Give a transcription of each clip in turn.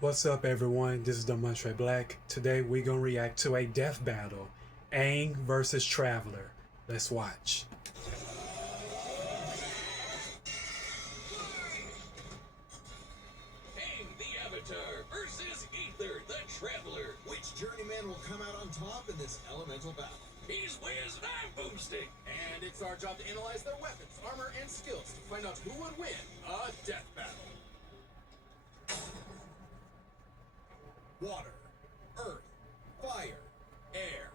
What's up, everyone? This is Demontre Black. Today we're gonna react to a death battle, Aang versus Traveler. Let's watch. Aang the Avatar versus Aether the Traveler. Which journeyman will come out on top in this elemental battle? He's Wiz and I'm Boomstick. And it's our job to analyze their weapons, armor, and skills to find out who would win a death battle. Water, earth, fire, air.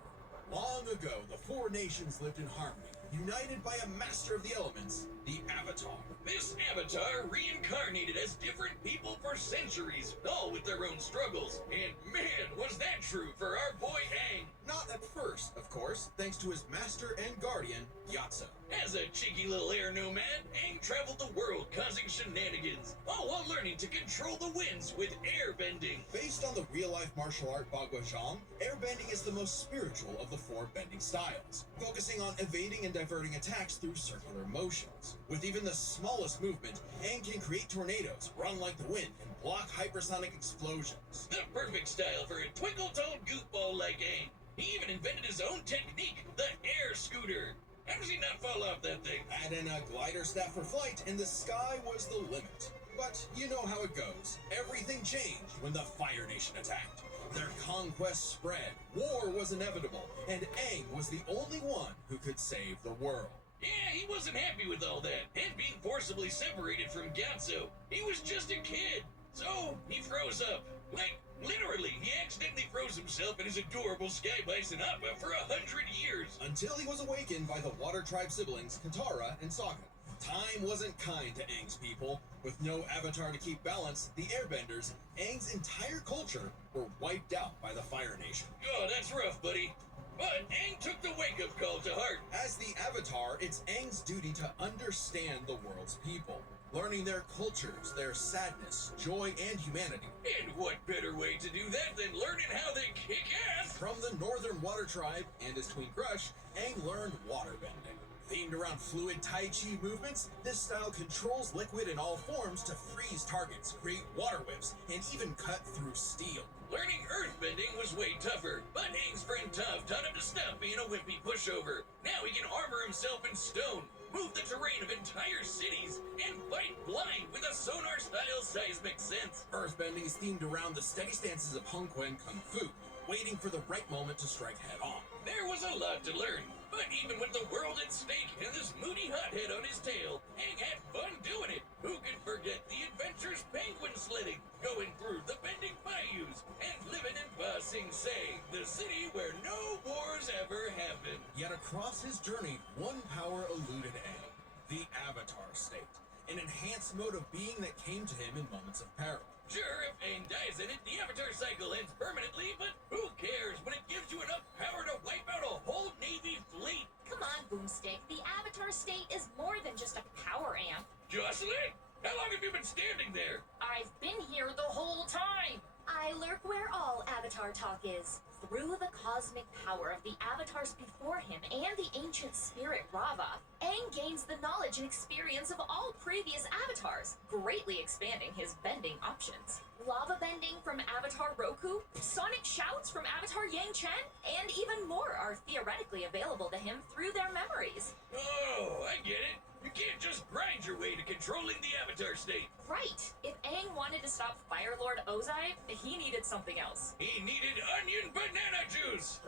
Long ago, the four nations lived in harmony, united by a master of the elements, the Avatar. This Avatar reincarnated as different people for centuries, all with their own struggles. And man, was that true for our boy Aang. Not at first, of course, thanks to his master and guardian, Gyatso. As a cheeky little air nomad, Aang traveled the world causing shenanigans, all while learning to control the winds with airbending. Based on the real-life martial art Bagua Zhang, airbending is the most spiritual of the four bending styles, focusing on evading and diverting attacks through circular motions. With even the smallest movement, Aang can create tornadoes, run like the wind, and block hypersonic explosions. The perfect style for a twinkle-toed goofball like Aang. He even invented his own technique, the air scooter. How does he not fall off that thing? Add in a glider staff for flight, and the sky was the limit. But you know how it goes. Everything changed when the Fire Nation attacked. Their conquest spread, war was inevitable, and Aang was the only one who could save the world. Yeah, he wasn't happy with all that, and being forcibly separated from Gyatso. He was just a kid, so he froze up. Like, literally, he accidentally froze himself and his adorable Sky Bison Appa for 100 years. Until he was awakened by the Water Tribe siblings, Katara and Sokka. Time wasn't kind to Aang's people. With no avatar to keep balance, the Airbenders, Aang's entire culture, were wiped out by the Fire Nation. Oh, that's rough, buddy. But Aang took the wake-up call to heart. As the Avatar, it's Aang's duty to understand the world's people, learning their cultures, their sadness, joy, and humanity. And what better way to do that than learning how they kick ass? From the Northern Water Tribe and his Queen Crush, Aang learned waterbending. Themed around fluid Tai Chi movements, this style controls liquid in all forms to freeze targets, create water whips, and even cut through steel. Learning earthbending was way tougher, but Aang's friend Toph taught him to stop being a wimpy pushover. Now he can armor himself in stone, move the terrain of entire cities, and fight blind with a sonar-style seismic sense. Earthbending is themed around the steady stances of Hong Kuen Kung Fu, waiting for the right moment to strike head-on. There was a lot to learn, but even with the world at stake and this moody hothead on his tail, Aang had fun doing it. Who could forget the adventures penguin sledding, going through the bending bayous, and living in Ba Sing Se, the city where no wars ever happened. Yet across his journey, one power eluded Aang, the Avatar state, an enhanced mode of being that came to him in moments of peril. Sure, if Aang dies in it, the Avatar cycle ends permanently, but who cares when it gives you enough power to wipe out a whole Navy fleet? Come on, Boomstick. The Avatar state is more than just a power amp. Jocelyn, how long have you been standing there? I've been here the whole time. I lurk where all Avatar talk is. Through the cosmic power of the Avatars before him and the ancient spirit Rava, Aang gains the knowledge and experience of all previous Avatars, greatly expanding his bending options. Lava bending from Avatar Roku, sonic shouts from Avatar Yang Chen, and even more are theoretically available to him through their memories. Oh, I get it. You can't just grind your way to controlling the Avatar state. Right. If Aang wanted to stop Fire Lord Ozai, he needed something else. He needed onion banana juice.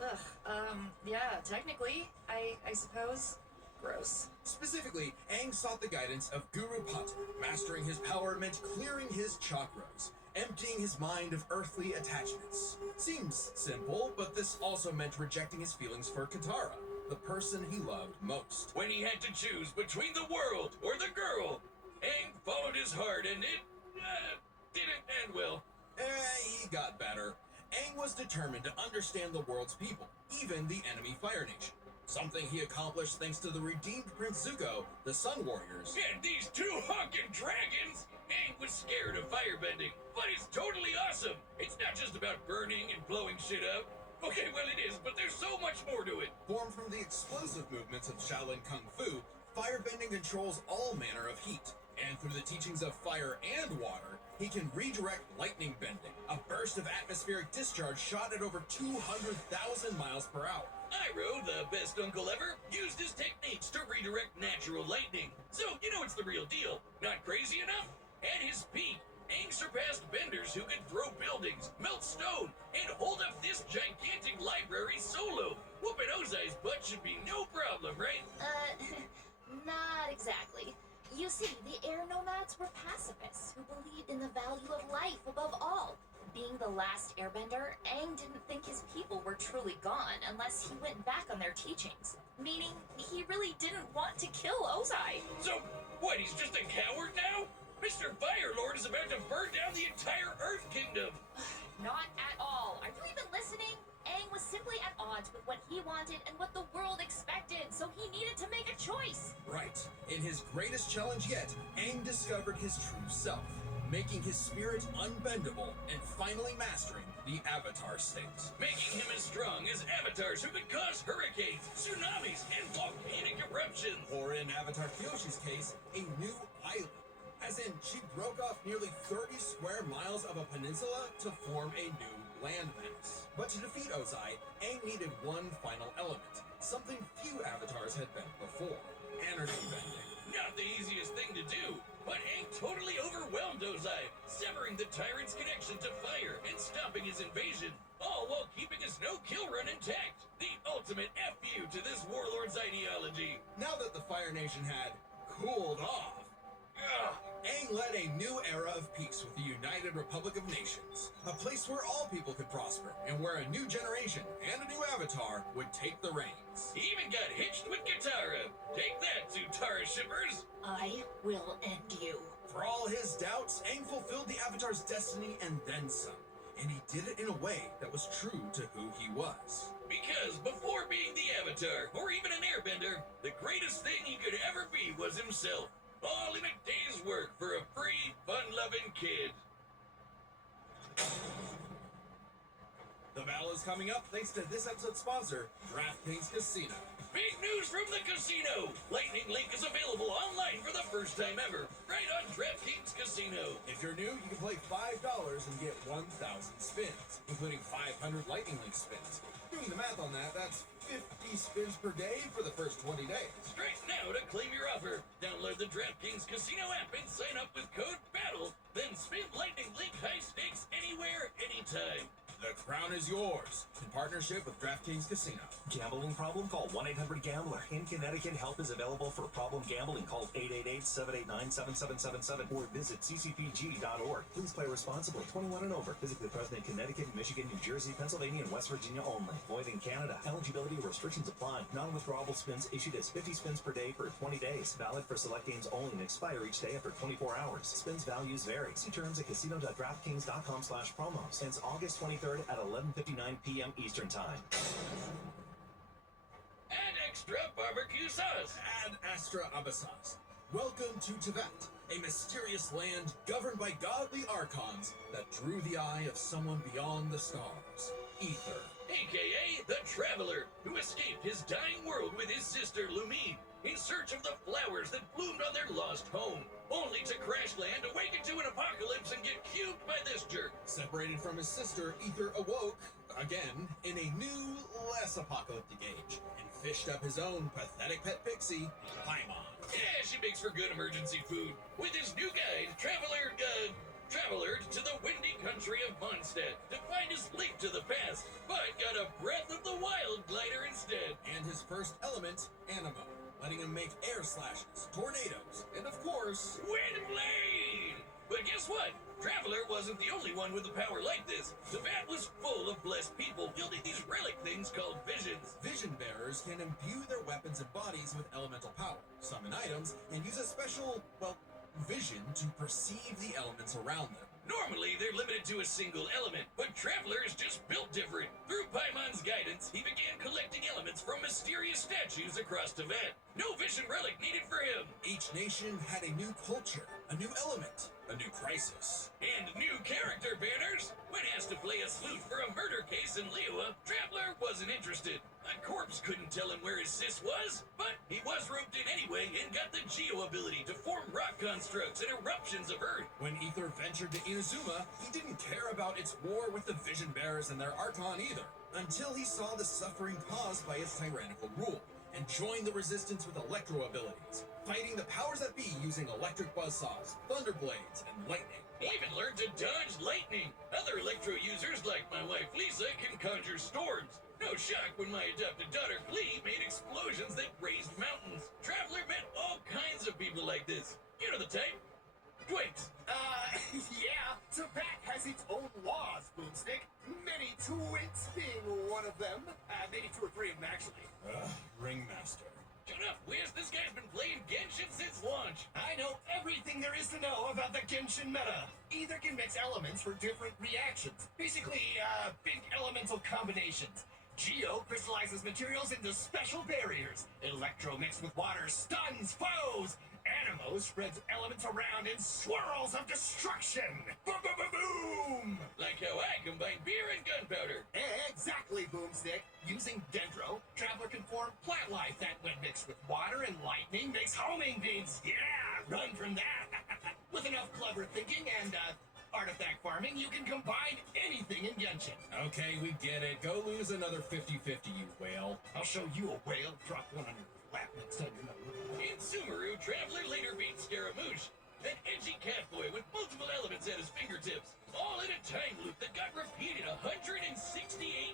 Yeah, technically, I suppose. Gross. Specifically, Aang sought the guidance of Guru Pata. Mastering his power meant clearing his chakras, emptying his mind of earthly attachments. Seems simple, but this also meant rejecting his feelings for Katara, the person he loved most. When he had to choose between the world or the girl, Aang followed his heart and it didn't end well. He got better. Aang was determined to understand the world's people, even the enemy Fire Nation. Something he accomplished thanks to the redeemed Prince Zuko, the Sun Warriors. And these two honking dragons! Aang was scared of firebending, but it's totally awesome. It's not just about burning and blowing shit up. Okay, well it is, but there's so much more to it. Born from the explosive movements of Shaolin Kung Fu, firebending controls all manner of heat. And through the teachings of fire and water, He can redirect lightning bending, a burst of atmospheric discharge shot at over 200,000 miles per hour. Iroh, the best uncle ever, used his techniques to redirect natural lightning. So, you know it's the real deal. Not crazy enough? At his peak, Aang surpassed benders who could throw buildings, melt stone, and hold up this gigantic library solo. Whooping Ozai's butt should be no problem, right? Not exactly. You see, the air nomads were pacifists who believed in the value of life above all. Being the last airbender, Aang didn't think his people were truly gone unless he went back on their teachings. Meaning, he really didn't want to kill Ozai. So, what, he's just a coward now? Mr. Firelord is about to burn down the entire Earth Kingdom! Not at all. Are you even listening? Aang was simply at odds with what he wanted and what the world expected, so he needed to make a choice. Right. In his greatest challenge yet, Aang discovered his true self, making his spirit unbendable and finally mastering the Avatar state. Making him as strong as avatars who could cause hurricanes, tsunamis, and volcanic eruptions! Or in Avatar Kyoshi's case, a new island. As in, she broke off nearly 30 square miles of a peninsula to form a new landmass. But to defeat Ozai, Aang needed one final element, something few avatars had bent before: energy bending. Not the easiest thing to do, but Aang totally overwhelmed Ozai, severing the tyrant's connection to fire and stopping his invasion, all while keeping his no-kill run intact. The ultimate F-U to this warlord's ideology. Now that the Fire Nation had cooled off, Aang led a new era of peace with the United Republic of Nations, a place where all people could prosper, and where a new generation and a new avatar would take the reins. He even got hitched with Katara. Take that, Zutara shippers! I will end you. For all his doubts, Aang fulfilled the Avatar's destiny and then some, and he did it in a way that was true to who he was. Because before being the Avatar, or even an airbender, the greatest thing he could ever be was himself. All in a day's work for a free, fun-loving kid. The battle is coming up thanks to this episode's sponsor, DraftKings Casino. Big news from the casino! Lightning Link is available online for the first time ever, right on DraftKings Casino. If you're new, you can play $5 and get 1,000 spins, including 500 Lightning Link spins. Doing the math on that, that's 50 spins per day for the first 20 days. Straight now to claim your offer. Download the DraftKings Casino app and sign up with code BATTLE. Then spin Lightning Link high stakes anywhere, anytime. The crown is yours, in partnership with DraftKings Casino. Gambling problem? Call 1-800-GAMBLER. In Connecticut, help is available for problem gambling. Call 888-789-7777 or visit ccpg.org. Please play responsibly. 21 and over. Physically present in Connecticut, Michigan, New Jersey, Pennsylvania, and West Virginia only. Void in Canada. Eligibility restrictions apply. Non-withdrawable spins issued as 50 spins per day for 20 days. Valid for select games only and expire each day after 24 hours. Spins values vary. See terms at casino.draftkings.com/promos. Ends August 23rd at 11:59 p.m. Eastern Time. Add extra barbecue sauce. Ad Astra Abyssos. Welcome to Tibet, a mysterious land governed by godly archons that drew the eye of someone beyond the stars, Ether. AKA the Traveler, who escaped his dying world with his sister Lumine in search of the flowers that bloomed on their lost home, only to crash land, awaken to an apocalypse, and get cubed by this jerk. Separated from his sister, Ether awoke, again, in a new, less apocalyptic age, and fished up his own pathetic pet pixie, Paimon. Yeah, she makes for good emergency food. With his new guide, Traveler to the windy country of Mondstadt to find his link to the past, but got a Breath of the Wild glider instead. And his first element, Anemo, letting him make air slashes, tornadoes, and of course, Windblade! But guess what? Traveler wasn't the only one with a power like this. The vat was full of blessed people wielding these relic things called visions. vision bearers can imbue their weapons and bodies with elemental power, summon items, and use a special, vision to perceive the elements around them. Normally, they're limited to a single element, but Traveler is just built different. Through Paimon's guidance, he began collecting elements from mysterious statues across Tibet. No vision relic needed for him. Each nation had a new culture, a new element, a new crisis. And new character banners. When asked to play a sleuth for a murder case in Liyue, Traveler wasn't interested. A corpse couldn't tell him where his sis was, but he was roped in anyway and got the Geo ability to form rock constructs and eruptions of Earth. When Ether ventured to Inazuma, he didn't care about its war with the Vision Bearers and their Archon either, until he saw the suffering caused by its tyrannical rule, and joined the resistance with Electro abilities, fighting the powers that be using electric buzzsaws, thunder blades, and lightning. He even learned to dodge lightning. Other Electro users, like my wife Lisa, can conjure storms. No shock when my adopted daughter Glee made explosions that raised mountains. Traveler met all kinds of people like this. You know the type. Twinks. Yeah, Tibet has its own laws, Boomstick. Many twins being one of them. Maybe 2 or 3 of them, actually. Ringmaster. Shut up, Wiz. This guy's been playing Genshin since launch. I know everything there is to know about the Genshin meta. Either can mix elements for different reactions. Basically, big elemental combinations. Geo crystallizes materials into special barriers. Electro mixed with water stuns foes. Animo spreads elements around in swirls of destruction. Boom, boom, boom, boom! Like how I combine beer and gunpowder. Exactly, Boomstick. Using Dendro, Traveler can form plant life that, when mixed with water and lightning, makes homing beams. Yeah, run from that. With enough clever thinking and, artifact farming, you can combine anything in Genshin. Okay, we get it. Go lose another 50-50, you whale. I'll show you a whale. Drop one on your lap next time you're not looking. In Sumeru, Traveler later beats Scaramouche, an edgy catboy with multiple elements at his fingertips, all in a time loop that got repeated 168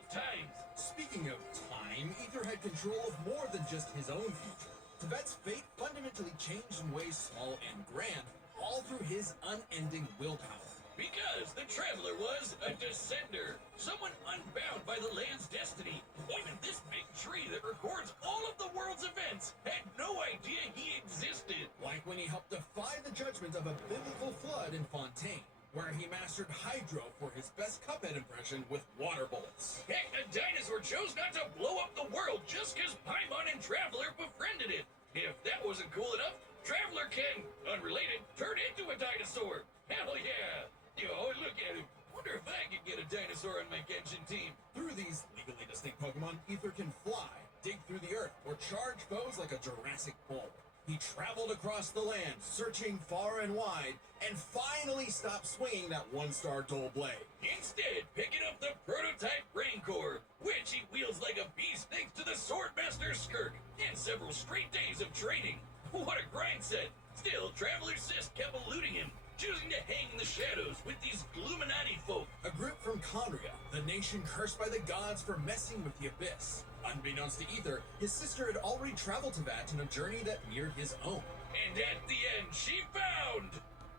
times. Speaking of time, Ether had control of more than just his own future. Tibet's fate fundamentally changed in ways small and grand, all through his unending willpower. Because the Traveler was a descender, someone unbound by the land's destiny. Even this big tree that records all of the world's events had no idea he existed. Like when he helped defy the judgment of a biblical flood in Fontaine, where he mastered Hydro for his best Cuphead impression with water bullets. Heck, a dinosaur chose not to blow up the world just because Paimon and Traveler befriended it. If that wasn't cool enough, Traveler can, unrelated, turn into a dinosaur. Hell yeah! Yo, look at him. Wonder if I could get a dinosaur on my Genshin team. Through these legally distinct Pokemon, Ether can fly, dig through the earth, or charge foes like a Jurassic bull. He traveled across the land, searching far and wide, and finally stopped swinging that one-star dull blade. Instead, picking up the prototype Rancor, which he wields like a beast thanks to the Swordmaster Skirk, and several straight days of training. What a grind set! Still, Traveler's Sis kept eluding him, choosing to hang in the shadows with these Gluminati folk. A group from Conria, the nation cursed by the gods for messing with the Abyss. Unbeknownst to Ether, his sister had already traveled to that in a journey that mirrored his own. And at the end, she found...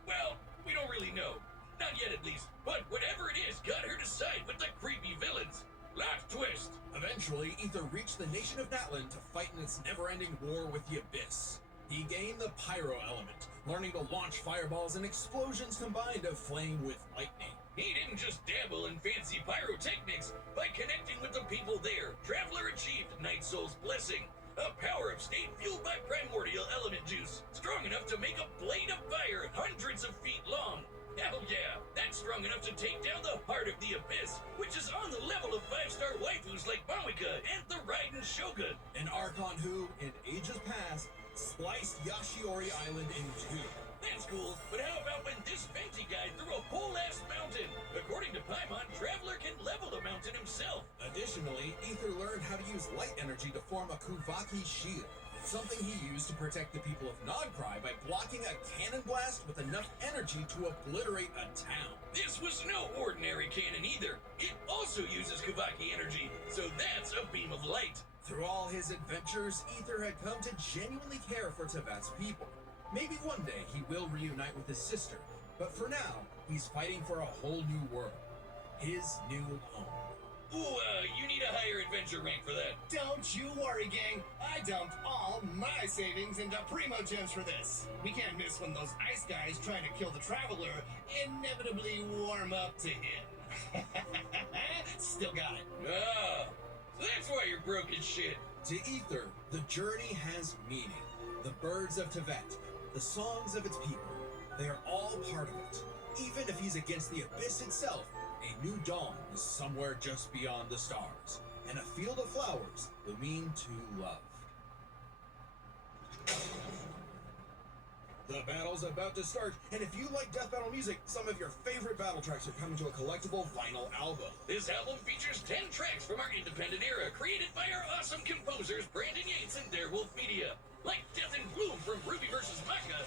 Well, we don't really know. Not yet, at least. But whatever it is got her to side with the creepy villains. Plot twist. Eventually, Ether reached the nation of Natlan to fight in its never-ending war with the Abyss. He gained the Pyro element, learning to launch fireballs and explosions combined of flame with lightning. He didn't just dabble in fancy pyrotechnics. By connecting with the people there, Traveler achieved Night Soul's blessing, a power-up state fueled by primordial element juice, strong enough to make a blade of fire hundreds of feet long. Hell yeah, that's strong enough to take down the heart of the Abyss, which is on the level of 5-star waifus like Mawika and the Raiden Shogun. An Archon who, in ages past, spliced Yashiori Island in two. That's cool, but how about when this fancy guy threw a whole-ass mountain? According to Paimon, Traveler can level the mountain himself. Additionally, Ether learned how to use light energy to form a Kuvaki shield, something he used to protect the people of Nodcry by blocking a cannon blast with enough energy to obliterate a town. This was no ordinary cannon either. It also uses Kavaki energy, so that's a beam of light. Through all his adventures, Ether had come to genuinely care for Teyvat's people. Maybe one day he will reunite with his sister, but for now, he's fighting for a whole new world. His new home. Ooh, you need a higher adventure rank for that. Don't you worry, gang. I dumped all my savings into Primo Gems for this. We can't miss when those ice guys trying to kill the Traveler inevitably warm up to him. Still got it. Ah, so that's why you're broke as shit. To Ether, the journey has meaning. The birds of Teyvat, the songs of its people, they are all part of it. Even if he's against the Abyss itself, a new dawn is somewhere just beyond the stars. and a field of flowers will mean to love. The battle's about to start, and if you like death battle music, some of your favorite battle tracks are coming to a collectible vinyl album. This album features 10 tracks from our independent era, created by our awesome composers Brandon Yates and Darewolf Media, like Death in Bloom from Ruby vs. Maka,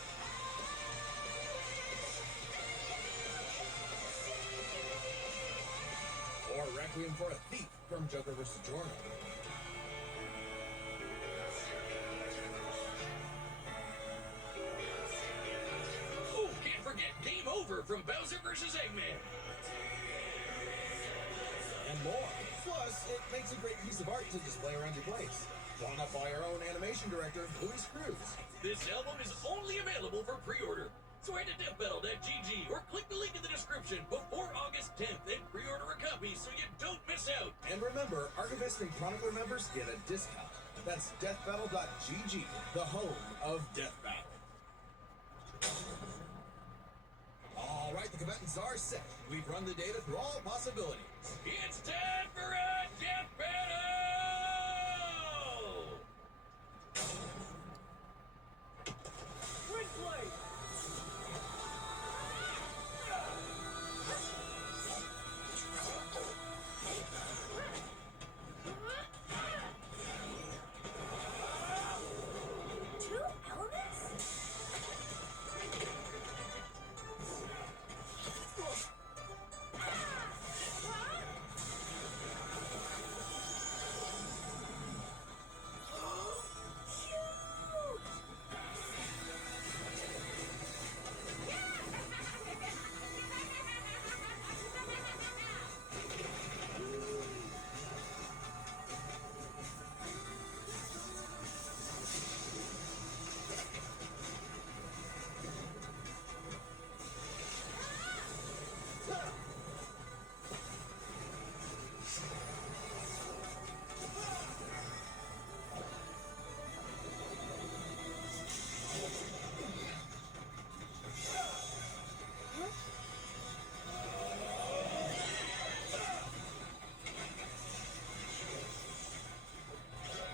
Or Requiem for a Thief from Joker vs. Jorno. oh, can't forget Game Over from Bowser vs. Eggman. And more. Plus, it makes a great piece of art to display around your place. Drawn up by our own animation director, Luis Cruz. This album is only available for pre-order, so head to deathbattle.gg or click the link in the description before August 10th and pre-order a copy so you don't miss out. And remember, Archivist and Chronicler members get a discount. That's deathbattle.gg, the home of Death Battle. All right, the combatants are set. We've run the data through all possibilities. It's time for a death battle! Twin Blade! Two elements?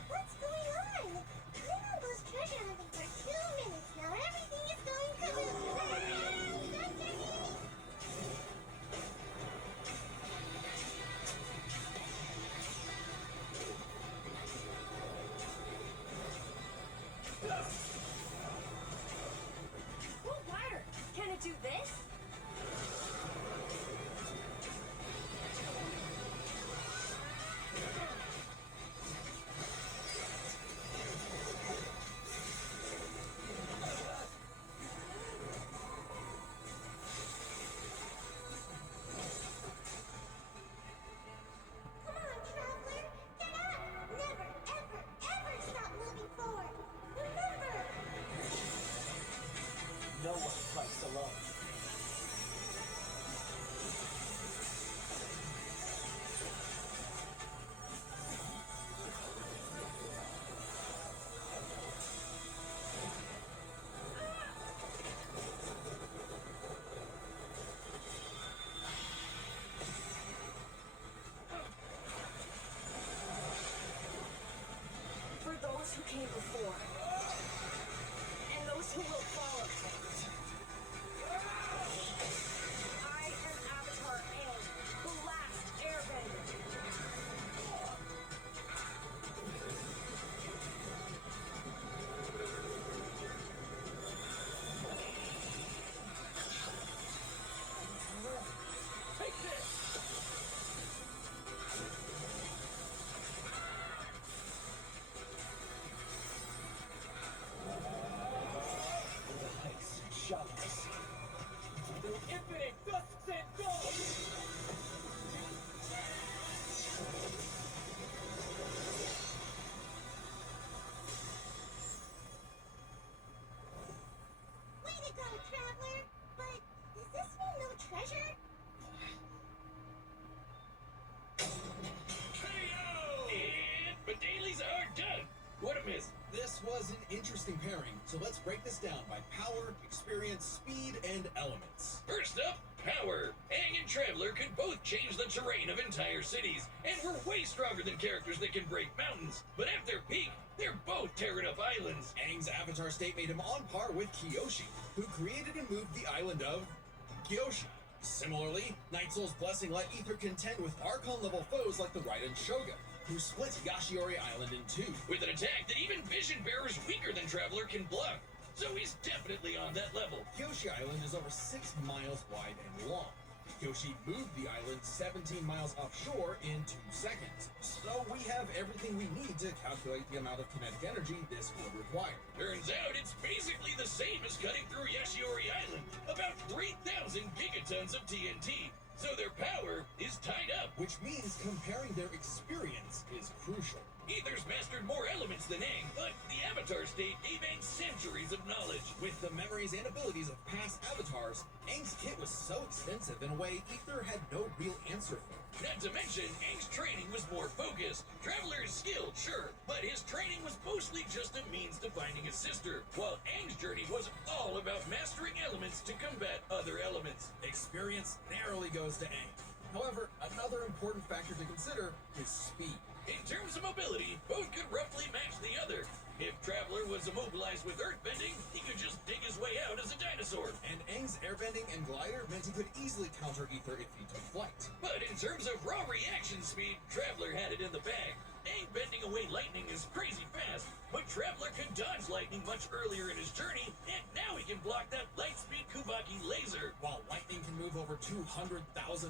What's going on? I almost treasure hunting for 2 minutes. Now everything is going Whoa, Ryder! Can it do this? Come on, Traveler! Get up! Never, ever, ever stop moving forward! Remember! No one fights alone. For those who came before, and those who will follow, I am Avatar Aang, the last airbender. Take this! The heights shot us. Through infinite dusks and dawn! Way to go, Traveler! But does this mean no treasure? Hey-o! And my dailies are done! What a miss! This was an interesting pairing, so let's break this down by power, experience, speed, and elements. First up, power. Aang and Traveler could both change the terrain of entire cities, and were way stronger than characters that can break mountains. But at their peak, they're both tearing up islands. Aang's avatar state made him on par with Kyoshi, who created and moved the island of Kyoshi. Similarly, Night Soul's blessing let Ether contend with Archon-level foes like the Raiden Shogun, who split Yashiori Island in two. With an attack that even Vision Bearers weaker than Traveler can block. So he's definitely on that level. Kyoshi Island is over 6 miles wide and long. Kyoshi moved the island 17 miles offshore in 2 seconds. So we have everything we need to calculate the amount of kinetic energy this would require. Turns out it's basically the same as cutting through Yashiori Island, about 3,000 gigatons of TNT. So their power is tied up. Which means comparing their experience is crucial. Ether's mastered more elements than Aang, but the Avatar state gave Aang centuries of knowledge. With the memories and abilities of past avatars, Aang's kit was so extensive in a way Ether had no real answer for. Not to mention, Aang's training was more focused. Traveler is skilled, sure, but his training was mostly just a means to finding his sister, while Aang's journey was all about mastering elements to combat other elements. Experience narrowly goes to Aang. However, another important factor to consider is speed. In terms of mobility, both could roughly match the other. If Traveler was immobilized with earthbending, he could just dig his way out as a dinosaur. And Aang's airbending and glider meant he could easily counter Ether if he took flight. But in terms of raw reaction speed, Traveler had it in the bag. Aang bending away lightning is crazy fast, but Traveler could dodge lightning much earlier in his journey, and now he can block that light-speed Kubaki laser. While lightning can move over 200,000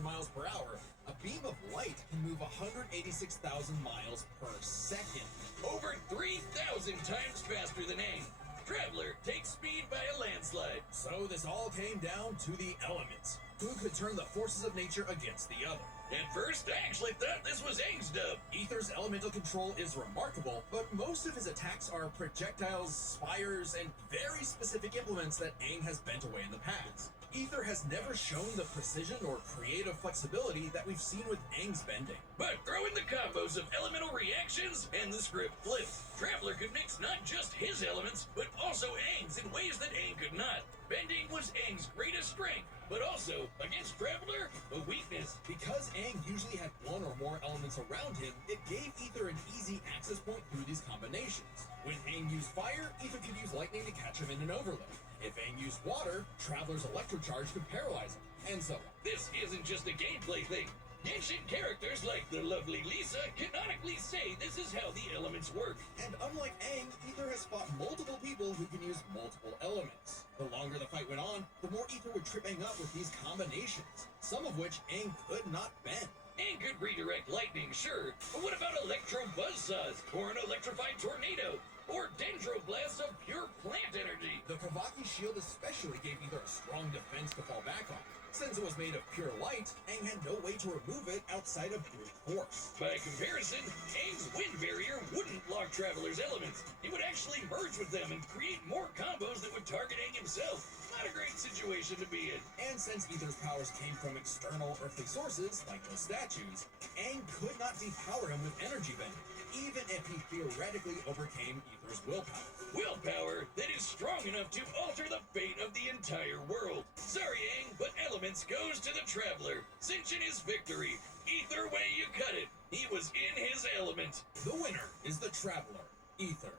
miles per hour, a beam of light can move 186,000 miles per second. Over 3,000 times faster than Aang. Traveler takes speed by a landslide. So this all came down to the elements. Who could turn the forces of nature against the other? At first, I actually thought this was Aang's dub. Ether's elemental control is remarkable, but most of his attacks are projectiles, spires, and very specific implements that Aang has bent away in the past. Ether has never shown the precision or creative flexibility that we've seen with Aang's bending. But throw in the combos of elemental reactions, and the script flips. Traveler could mix not just his elements, but also Aang's in ways that Aang could not. Bending was Aang's greatest strength, but also, against Traveler, a weakness. Because Aang usually had one or more elements around him, it gave Ether an easy access point through these combinations. When Aang used fire, Ether could use lightning to catch him in an overload. If Aang used water, Traveler's electrocharge could paralyze him, and so on. This isn't just a gameplay thing. Ancient characters like the lovely Lisa canonically say this is how the elements work. And unlike Aang, Ether has fought multiple people who can use multiple elements. The longer the fight went on, the more Ether would trip Aang up with these combinations, some of which Aang could not bend. Aang could redirect lightning, sure, but what about electro buzzsaws, or an electrified tornado, or dendroblasts of pure plant energy? The Kavaki shield especially gave Ether a strong defense to fall back on. Since it was made of pure light, Aang had no way to remove it outside of brute force. By comparison, Aang's wind barrier wouldn't block Traveler's elements. It would actually merge with them and create more combos that would target Aang himself. Not a great situation to be in. And since Ether's powers came from external earthly sources, like those statues, Aang could not depower him with energy bending, even if he theoretically overcame Ether's willpower. Willpower that is strong enough to alter the fate of the entire world. Sorry, Aang, but elements goes to the Traveler. Cinching his victory. Either way you cut it, he was in his element. The winner is the Traveler, Ether.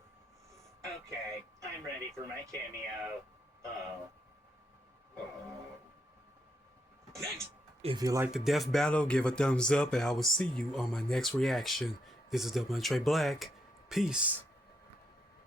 Okay, I'm ready for my cameo. Oh. Next. If you like the death battle, give a thumbs up and I will see you on my next reaction. This is Double Entree Black. Peace.